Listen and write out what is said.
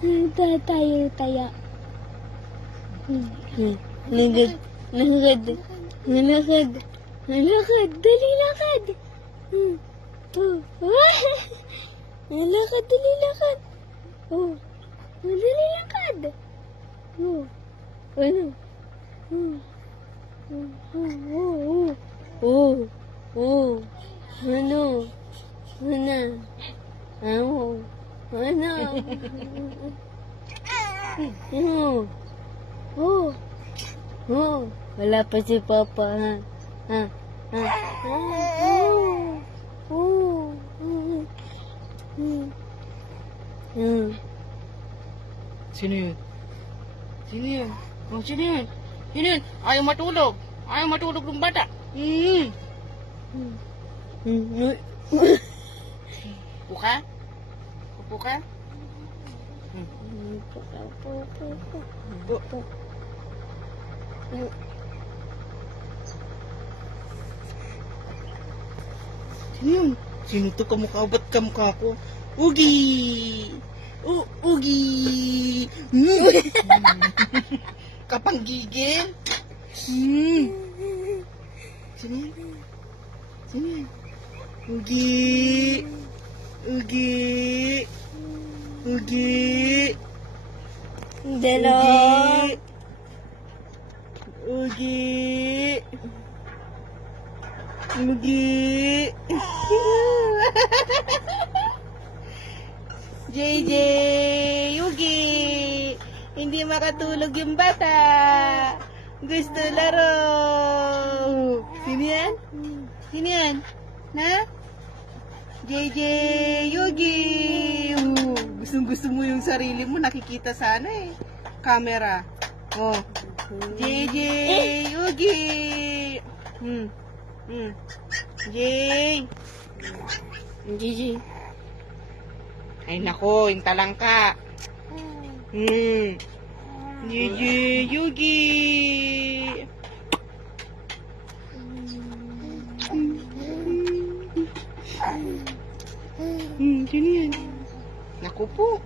Tayo. Nalakad. Dali lakad. Nalakad, dali lakad. Dali lakad. Ano? Wala pa si Papa, ha? Sino yun? Sino yun? Sino yun? Ayaw matulog ng bata. Upo ka? Sino yun? Sino to kamukha? Ba't kamukha ko? Ugi! Ugi! Kapanggigil? Sino yun? Ugi! Dalawa. Ugi! JJ! Ugi! Hindi makatulog yung bata. Gusto laro. Sino yan? Na? JJ! Yugi! Gusto mo yung sarili mo. Nakikita sana eh. Camera. JJ! Yugi! JJ! Ay nako, yung talangka. JJ! Yugi! Sino yan? Naku po.